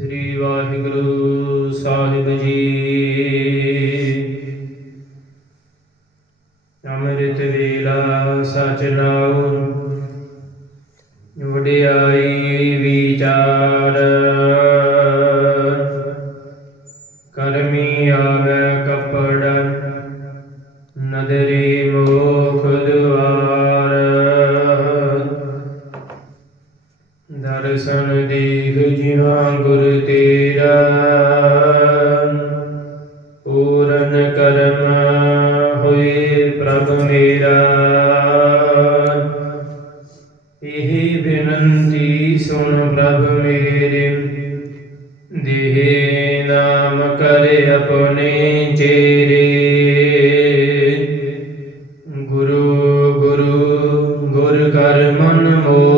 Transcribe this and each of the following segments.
ਸ੍ਰੀ ਵਾਹਿਗੁਰੂ ਸਾਹਿਬ ਜੀ। ਅੰਮ੍ਰਿਤ ਵੇਲਾ ਸਚ ਨਾਉ ਵਡਿਆਈ ਵਿਚਾਰ। ਕਰਮੀ ਆਵੇ ਕਪੜ ਨਦਰੀ ਦਰਸ਼ਨ ਦੇਖ ਜਿਹਾਂ ਗੁਰ ਤੇਰਾ। ਪੂਰਨ ਕਰਮ ਹੋਏ ਪ੍ਰਭ ਮੇਰਾ। ਇਹ ਬੇਨੰਤੀ ਸੁਣ ਪ੍ਰਭ ਮੇਰੇ। ਦੇਹ ਨਾਮ ਕਰੇ ਆਪਣੇ ਚੇਰੇ। ਗੁਰੂ ਗੁਰੂ ਗੁਰ ਕਰ ਮਨ ਮੋਰ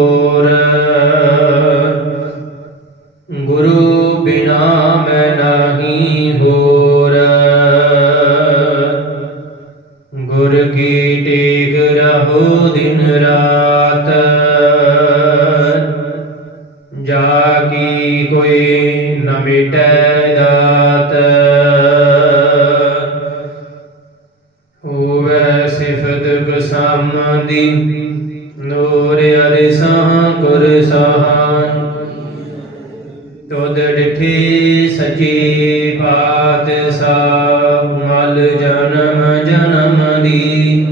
ਗੁਰ ਕੀ ਟੇਕ ਰਹੋ ਦਿਨ ਰਾਤ। ਜਾ ਕੀ ਕੋਈ ਨ ਮਿਟੈ ਦਾਤ। ਹੋਵੇ ਸਿਫਤ ਕਸਾਮਦੀ, ਨੂਰ ਅਰਿਸਾਂ ਗੁਰ ਸਹਾਨ ਤੁਧ ਡਿਠੀ ਸਚੀ ਬਾਤ ਦੀ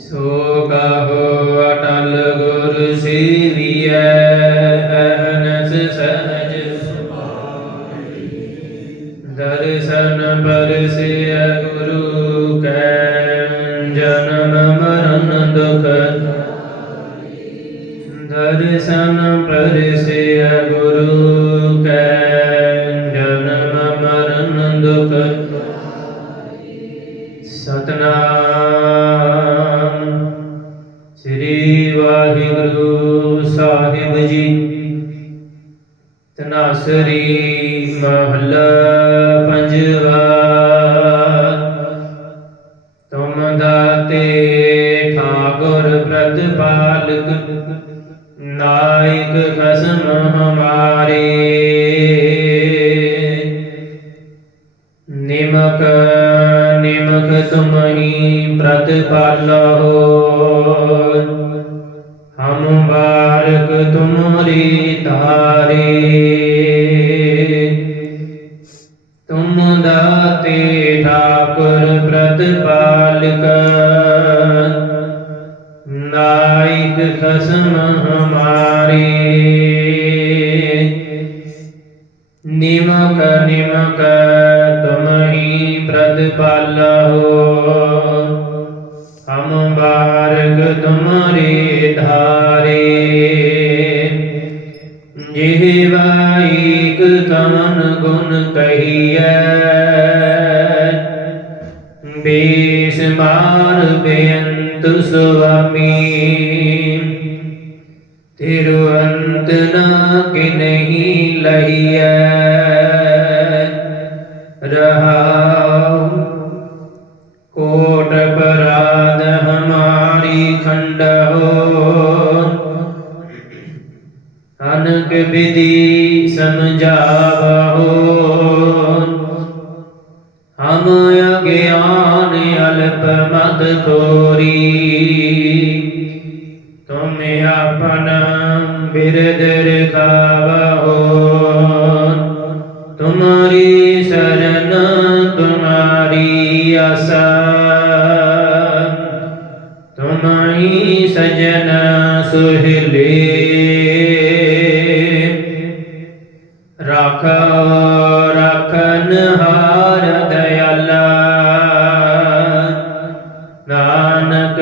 ਸੋ ਕਹੋ ਅਟਲ ਗੁਰ ਸੇਵੀਐ, ਅਹਨਸ ਸਹਜ ਦਰਸ਼ਨ ਪਰਸਿਐ ਗੁਰੂ ਕੈ ਜਨਮ ਮਰਨ ਦੁਖ ਦਰਸ਼ਨ ਪਰਸਿਐ ਗੁਰੂ ਸਤਨਾਮ। ਸ੍ਰੀ ਵਾਹਿਗੁਰੂ ਸਾਹਿਬ ਜੀ। ਤਨਾਸਰੀ ਮਹਲਾ ਪੰਜਵਾ। ਤੁਮ ਦਾਤੇ ਠਾਕੁਰ ਪ੍ਰਤਪਾਲਕ, ਨਾਇਕ ਖਸਮ ਹਮਾਰੇ। ਨਿਮਕ ਨਿਮਕ ਤੁਮਹੀ ਪ੍ਰਤਪਾਲੋ ਹਮ ਬਾਰਕ ਤੁਮਰੀ ਤਾਰੇ ਤੁਮ ਦਾਤੇ ਠਾਕੁਰ ਪ੍ਰਤਪਾਲਕ ਨਾਇਕ ਖਸਮ ਨਿਮਕ ਨਿਮਕ ਤੁਮਹੀ ਪ੍ਰਤਪਾਲੋ ਹਮ ਬਾਰਕ ਤੁਮਰੇ ਧਾਰੇ। ਜਿਹਵਾਇਕ ਕਮਨ ਗੁਣ ਕਹੀਐ। ਬੇਸ਼ਮਾਰ ਬੇਅੰਤ ਸੁਆਮੀ। ਤਿਰਵੰਤ ਨਾ ਕਿ ਨਹੀਂ ਲਹੀਐ ਰਹਾਉ ਕੋਟ ਪਰਾਧ ਹਮਾਰੀ ਖੰਡਹੋ ਅਨਕ ਵਿਧੀ ਸਮਝਾਵਹੋ ਹਮ ਅਗਿਆਨ ਅਲਪ ਮਤ ਖੋਰੀ। ਤੁਮ ਆਪਨ ਬਿਰਦ ਰਖਾਵਹੋ ਤੁਮਾਰੀ ਸ਼ਰਨ, ਤੁਮਾਰੀ ਆਸਾ। ਤੁਮਹੀ ਸਜਨ ਸੁਹਿਲੇ। ਰਖ, ਰਖਨ ਹਾਰ ਦਇਆਲਾ। ਨਾਨਕ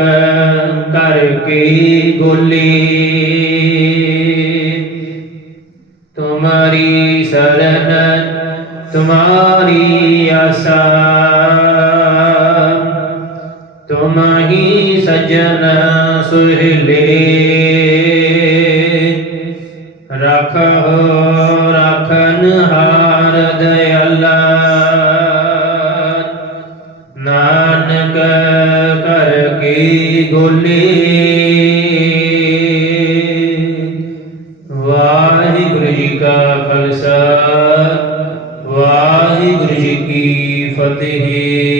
ਕਰ ਤੁਮਾਰੀ ਸ਼ਰਨ ਤੁਮਾਰੀ ਆਸਾ। ਤੁਮਹੀ ਸਜਨ ਸੁਹਿਲੇ ਰਖੋ ਰਖਨ ਵਾਹਿਗੁਰੂ ਜੀ ਕੀ ਫਤਿਹ